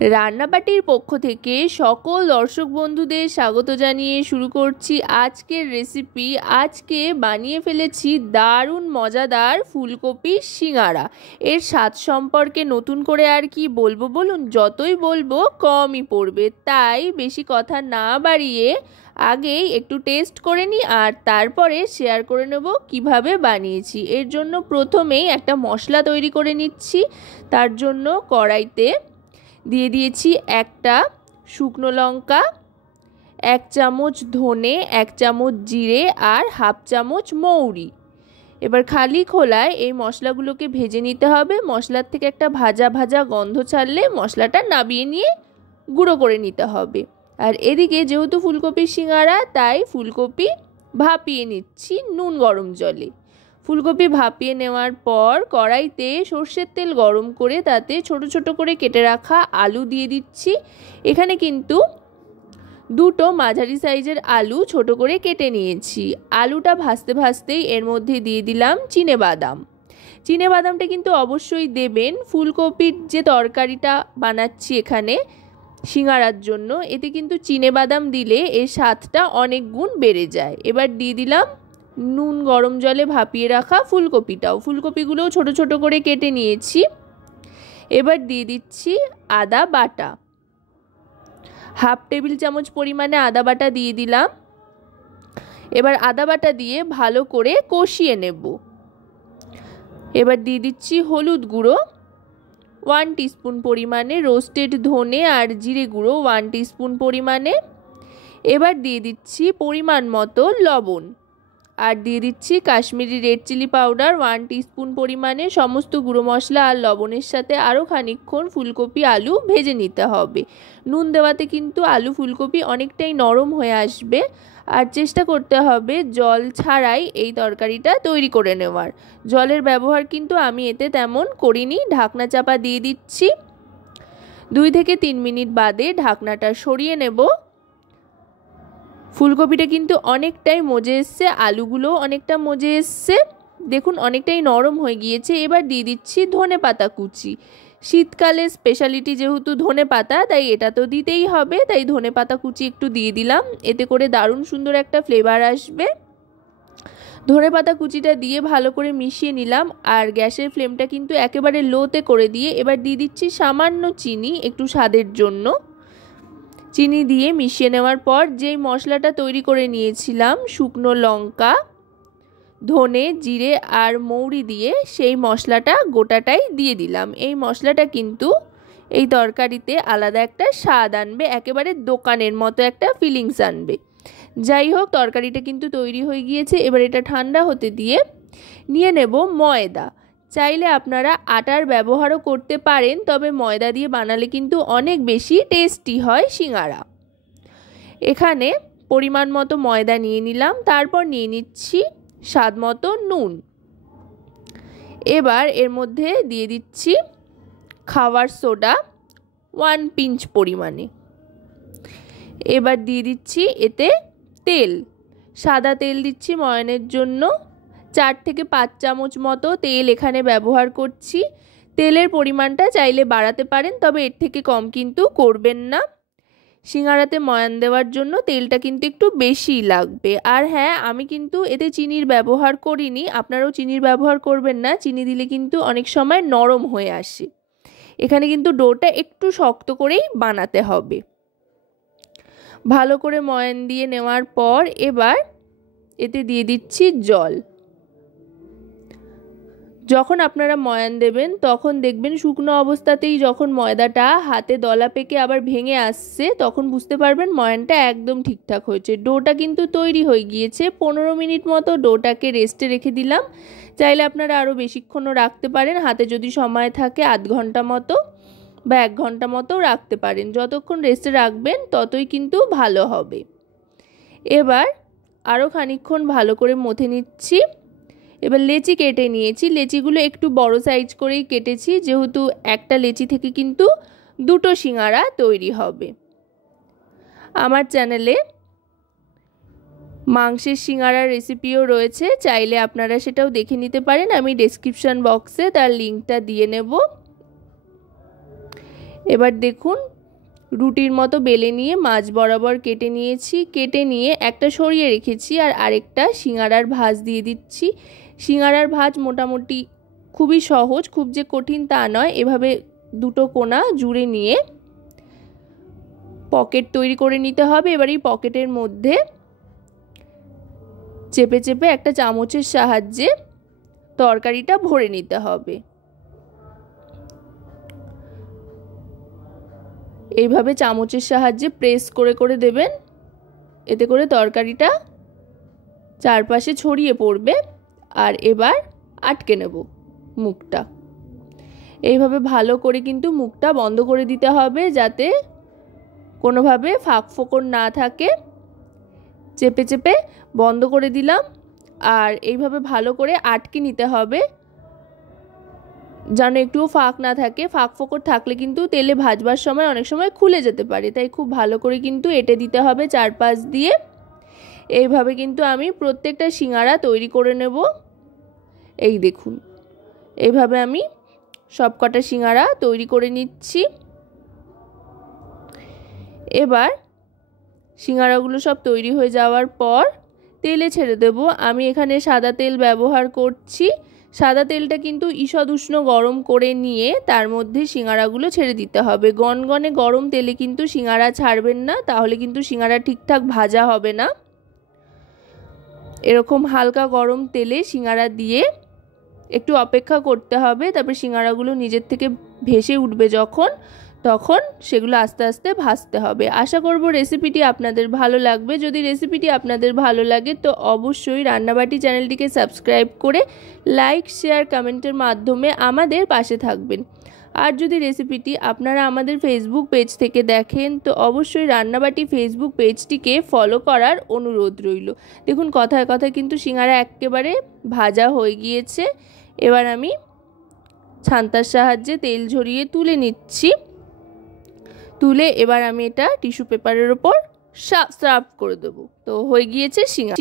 রান্নাবাটির পক্ষ থেকে সকল দর্শক বন্ধুদের স্বাগত জানিয়ে শুরু করছি আজকের রেসিপি। আজকে বানিয়ে ফেলেছি দারুণ মজাদার ফুলকপির সিঙ্গারা। এর স্বাদ সম্পর্কে নতুন করে আর কি বলবো বলুন, যতই বলবো কমই পড়বে। তাই বেশি কথা না বাড়িয়ে আগেই একটু টেস্ট করে নিই আর তারপরে শেয়ার করে নেব কিভাবে বানিয়েছি। এর জন্য প্রথমেই একটা মশলা তৈরি করে নিচ্ছি। তার জন্য কড়াইতে দিয়ে দিয়েছি একটা শুকনো লঙ্কা, 1 চামচ ধনে, 1 চামচ জিরে আর হাফ চামচ মৌরি। এবার খালি খোলায় এই মশলাগুলোকে ভেজে নিতে হবে। মশলার থেকে একটা ভাজা ভাজা গন্ধ ছাড়লে মশলাটা নাবিয়ে নিয়ে গুঁড়ো করে নিতে হবে। আর এদিকে যেহেতু ফুলকপির সিঙ্গারা, তাই ফুলকপি ভাপিয়ে নিচ্ছি নুন গরম জলে। ফুলকপি ভাপিয়ে নেওয়ার পর কড়াইতে সর্ষের তেল গরম করে তাতে ছোট ছোট করে কেটে রাখা আলু দিয়ে দিচ্ছি। এখানে কিন্তু দুটো মাঝারি সাইজের আলু ছোট করে কেটে নিয়েছি। আলুটা ভাজতে ভাজতেই এর মধ্যে দিয়ে দিলাম চিনেবাদাম। চিনেবাদামটা কিন্তু অবশ্যই দেবেন। ফুলকপির যে তরকারিটা বানাচ্ছি এখানে সিঙ্গারার জন্য, এতে কিন্তু চিনেবাদাম দিলে এর স্বাদটা অনেক গুণ বেড়ে যায়। এবার দিয়ে দিলাম নুন গরম জলে ভাপিয়ে রাখা ফুলকপিগুলোও ছোট ছোট করে কেটে নিয়েছি। এবার দিয়ে দিচ্ছি আদা বাটা, হাফ টেবিল চামচ পরিমাণে আদা বাটা দিয়ে দিলাম। এবার আদা বাটা দিয়ে ভালো করে কষিয়ে নেব। এবার দিয়ে দিচ্ছি হলুদ গুঁড়ো 1 টিস্পুন পরিমাণে, রোস্টেড ধনে আর জিরে গুঁড়ো 1 টিস্পুন পরিমাণে। এবার দিয়ে দিচ্ছি পরিমাণ মতো লবণ আর দিয়ে দিচ্ছি Kashmiri red chilli powder 1 teaspoon পরিমাণে। সমস্ত গুঁড়ো মশলা আর লবণের সাথে আরও খানিকক্ষণ ফুলকপি আলু ভেজে নিতে হবে। নুন দেওয়াতে কিন্তু আলু ফুলকপি অনেকটাই নরম হয়ে আসবে। আর চেষ্টা করতে হবে জল ছাড়াই এই তরকারিটা তৈরি করে নেওয়ার। জলের ব্যবহার কিন্তু আমি এতে তেমন করিনি। ঢাকনা চাপা দিয়ে দিচ্ছি। 2 থেকে 3 মিনিট বাদে ঢাকনাটা সরিয়ে নেব। ফুলকপিটা কিন্তু অনেকটাই মজে এসছে, আলুগুলো অনেকটা মজে এসছে, দেখুন অনেকটাই নরম হয়ে গিয়েছে। এবার দিয়ে দিচ্ছি ধনেপাতা কুচি। শীতকালে স্পেশালিটি যেহেতু ধনেপাতা, তাই এটা তো দিতেই হবে, তাই ধনেপাতা কুচি একটু দিয়ে দিলাম। এতে করে দারুণ সুন্দর একটা ফ্লেভার আসবে। ধনেপাতা কুচিটা দিয়ে ভালো করে মিশিয়ে নিলাম আর গ্যাসের ফ্লেমটা কিন্তু একেবারে লোতে করে দিয়ে এবার দিয়ে দিচ্ছি সামান্য চিনি, একটু স্বাদের জন্য। চিনি দিয়ে মিশিয়ে নেওয়ার পর যেই মশলাটা তৈরি করে নিয়েছিলাম শুকনো লঙ্কা, ধনে, জিরে আর মৌরি দিয়ে, সেই মশলাটা গোটাটাই দিয়ে দিলাম। এই মশলাটা কিন্তু এই তরকারিতে আলাদা একটা স্বাদ আনবে, একেবারে দোকানের মতো একটা ফিলিংস আনবে। যাই হোক, তরকারিটা কিন্তু তৈরি হয়ে গিয়েছে। এবার এটা ঠান্ডা হতে দিয়ে নিয়ে নেব ময়দা। চাইলে আপনারা আটার ব্যবহারও করতে পারেন, তবে ময়দা দিয়ে বানালে কিন্তু অনেক বেশি টেস্টি হয় সিঙ্গারা। এখানে পরিমাণ মতো ময়দা নিয়ে নিলাম, তারপর নিয়ে নিচ্ছি স্বাদ মতো নুন। এবার এর মধ্যে দিয়ে দিচ্ছি খাবার সোডা 1 পিঞ্চ পরিমাণে। এবার দিয়ে দিচ্ছি এতে তেল, সাদা তেল দিচ্ছি ময়ানের জন্য। 4 থেকে 5 চামচ মতো তেল এখানে ব্যবহার করছি। তেলের পরিমাণটা চাইলে বাড়াতে পারেন, তবে এর থেকে কম কিন্তু করবেন না। সিঙ্গারাতে ময়ান দেওয়ার জন্য তেলটা কিন্তু একটু বেশিই লাগবে। আর হ্যাঁ, আমি কিন্তু এতে চিনির ব্যবহার করিনি, আপনারাও চিনির ব্যবহার করবেন না। চিনি দিলে কিন্তু অনেক সময় নরম হয়ে আসে। এখানে কিন্তু ডোটা একটু শক্ত করেই বানাতে হবে। ভালো করে ময়ান দিয়ে নেওয়ার পর এবার এতে দিয়ে দিচ্ছি জল। যখন আপনারা ময়ান দেবেন তখন দেখবেন শুকনো অবস্থাতেই যখন ময়দাটা হাতে দলা পেকে আবার ভেঙে আসছে, তখন বুঝতে পারবেন ময়ানটা একদম ঠিকঠাক হয়েছে। ডোটা কিন্তু তৈরি হয়ে গিয়েছে। 15 মিনিট মতো ডোটাকে রেস্টে রেখে দিলাম। চাইলে আপনারা আরও বেশিক্ষণও রাখতে পারেন, হাতে যদি সময় থাকে আধ ঘন্টা মতো বা 1 ঘন্টা মতো রাখতে পারেন। যতক্ষণ রেস্টে রাখবেন ততই কিন্তু ভালো হবে। এবার আরও খানিকক্ষণ ভালো করে মথে নিচ্ছি। এবার লেচি কেটে নিয়েছি। লেচিগুলো একটু বড় সাইজ করেই কেটেছি, যেহেতু একটা লেচি থেকে কিন্তু 2টো সিঙ্গারা তৈরি হবে। আমার চ্যানেলে মাংসের সিঙ্গারার রেসিপিও রয়েছে, চাইলে আপনারা সেটাও দেখে নিতে পারেন। আমি ডেসক্রিপশন বক্সে তার লিঙ্কটা দিয়ে নেব। এবার দেখুন রুটির মতো বেলে নিয়ে মাঝ বরাবর কেটে নিয়েছি। কেটে নিয়ে একটা সরিয়ে রেখেছি আর আরেকটা সিঙ্গারার ভাঁজ দিয়ে দিচ্ছি। সিঙ্গারার ভাঁজ মোটামুটি খুবই সহজ, খুব যে কঠিন তা নয়। এভাবে দুটো কোণা জুড়ে নিয়ে পকেট তৈরি করে নিতে হবে। এবার এই পকেটের মধ্যে চেপে চেপে একটা চামচের সাহায্যে তরকারিটা ভরে নিতে হবে। এইভাবে চামচের সাহায্যে প্রেস করে করে দেবেন, এতে করে তরকারিটা চারপাশে ছড়িয়ে পড়বে। আর এবার আটকে নেব মুখটা। এইভাবে ভালো করে কিন্তু মুখটা বন্ধ করে দিতে হবে, যাতে কোনোভাবে ফাঁক ফোকর না থাকে। চেপে চেপে বন্ধ করে দিলাম আর এইভাবে ভালো করে আটকে নিতে হবে, যেন একটুও ফাঁক না থাকে। ফাঁক ফোকর থাকলে কিন্তু তেলে ভাজবার সময় অনেক সময় খুলে যেতে পারে, তাই খুব ভালো করে কিন্তু এঁটে দিতে হবে চারপাশ দিয়ে। এইভাবে কিন্তু আমি প্রত্যেকটা সিঙ্গারা তৈরি করে নেব। এই দেখুন, এইভাবে আমি সবকটা সিঙ্গারা তৈরি করে নিচ্ছি। এবার সিঙ্গারাগুলো সব তৈরি হয়ে যাওয়ার পর তেলে ছেড়ে দেব। আমি এখানে সাদা তেল ব্যবহার করছি। সাদা তেলটা কিন্তু ঈষৎ উষ্ণ গরম করে নিয়ে তার মধ্যে সিঙ্গারাগুলো ছেড়ে দিতে হবে। গনগনে গরম তেলে কিন্তু সিঙ্গারা ছাড়বেন না, তাহলে কিন্তু সিঙ্গারা ঠিকঠাক ভাজা হবে না। এরকম হালকা গরম তেলে সিঙ্গারা দিয়ে একটু অপেক্ষা করতে হবে। তারপর সিঙ্গারাগুলো নিজের থেকে ভেসে উঠবে যখন, তখন সেগুলো আস্তে আস্তে ভাজতে হবে। আশা করব রেসিপিটি আপনাদের ভালো লাগবে। যদি রেসিপিটি আপনাদের ভালো লাগে তো অবশ্যই রান্নাবাটি চ্যানেলটিকে সাবস্ক্রাইব করে লাইক, শেয়ার, কমেন্টের মাধ্যমে আমাদের পাশে থাকবেন। আর যদি রেসিপিটি আপনারা আমাদের ফেসবুক পেজ থেকে দেখেন তো অবশ্যই রান্নাবাটি ফেসবুক পেজটিকে ফলো করার অনুরোধ রইল। দেখুন কথায় কথায় কিন্তু সিঙ্গারা একেবারে ভাজা হয়ে গিয়েছে। এবার আমি ছান্তার সাহায্যে তেল ঝরিয়ে তুলে নিচ্ছি। তুলে এবার আমি এটা টিস্যু পেপারের ওপর সার্ভ করে দেবো। তো হয়ে গিয়েছে সিঙ্গারা।